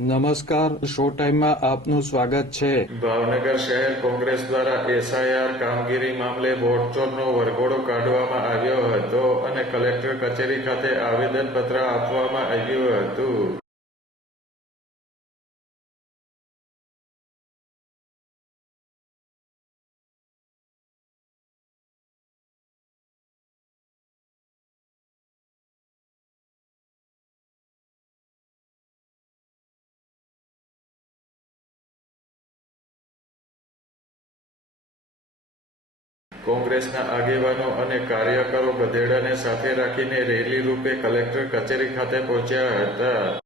નમસ્કાર, શો ટાઈમમાં આપનું સ્વાગત છે. ભાવનગર શહેર કોંગ્રેસ દ્વારા એસઆઈઆર કામગીરી મામલે બોટચોરનો વરઘોડો કાઢવામાં આવ્યો હતો અને કલેક્ટર કચેરી ખાતે આવેદનપત્ર આપવામાં આવ્યું હતું. કોંગ્રેસના આગેવાનો અને કાર્યકરો ગધેડાને સાથે રાખીને રેલી રૂપે કલેક્ટર કચેરી ખાતે પહોંચ્યા હતા.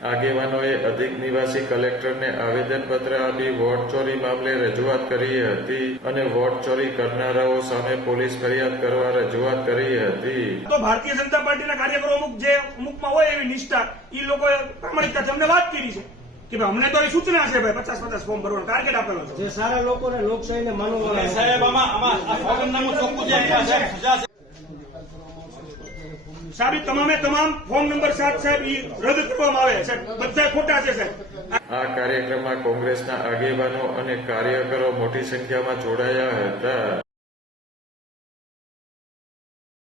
આગેવાનોએ અધિક નિવાસી કલેક્ટરને આવેદનપત્ર આપી વોટ ચોરી મામલે રજૂઆત કરી હતી અને વોટ ચોરી કરનારાઓ સામે પોલીસ ફરિયાદ કરવા રજૂઆત કરી હતી. તો ભારતીય જનતા પાર્ટીના કાર્યકરો અમુક જે અમુકમાં હોય એવી નિષ્ઠા એ લોકોએ પ્રામાણિકતાથી અમને વાત કરી છે કે ભાઈ અમને તો એ સૂચના છે ભાઈ પચાસ પચાસ ફોર્મ ભરવાનો ટાર્ગેટ આપેલો છે. જે સારા લોકોને લોકશાહીને માનવું સાહેબ આમાં આમાં આ સોગંદનામું ચોખ્ખું છે અહીંયા સાહેબ, તમામે તમામ ફોર્મ નંબર સાત સાહેબ એ રદ કરવામાં આવે છે. બધા ખોટા છે, સાહેબ. આ કાર્યક્રમમાં કોંગ્રેસના આગેવાનો અને કાર્યકરો મોટી સંખ્યામાં જોડાયા હતા.